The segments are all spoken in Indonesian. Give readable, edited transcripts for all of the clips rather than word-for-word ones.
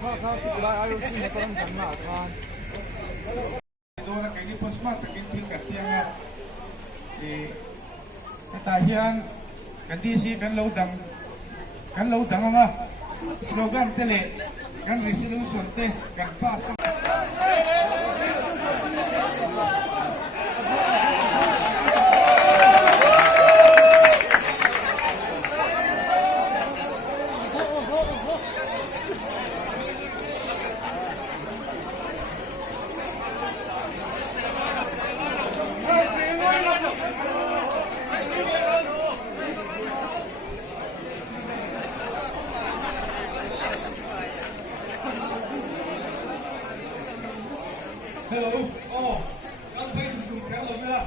Kha tikla ayo sin param kanna khan dona kaini posma takin thi katianga katahian kandisi kan lo dang ma slogan tele kan resolution te kan pass Hello. Oh, kan phải dùng kéo rồi mới là.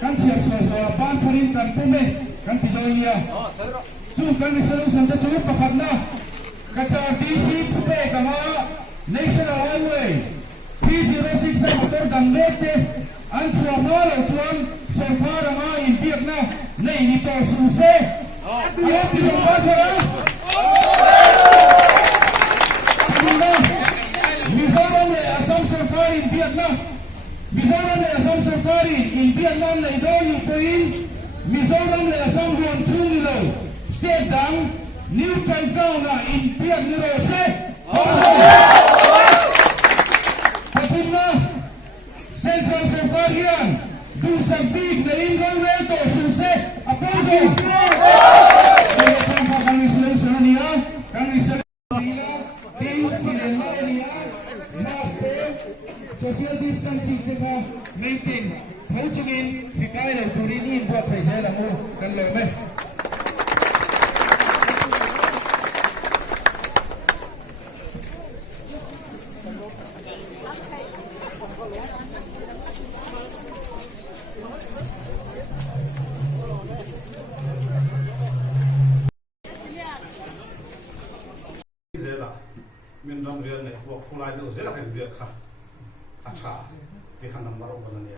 Kan siap saya ban perintan pome kan pidonya. Kan resolution ta chu pakatna kacha DC phe kama national highway 306 na motor danglete an chuama lo chuan sarkar ma in piakna nei ni to suse ya pisong ba thara Mizoram le Assam sarkar in piakna Mizoram le Assam sarkar in Vietnam le do yu point Mizoram le Assam ruang chung lo state dang new town na in Vietnam lo se Patimna Central sarkar yan du sabik na in railway to suse aposo kaya tanpa kami solution niya kami solution niya ting pinelay niya master social distancing diba maintain thấu chingin fikai la turin in buat sai la mo kan lo me zela min dam rian ne wa khulai do zela kan dia kha acha ti khan number of ban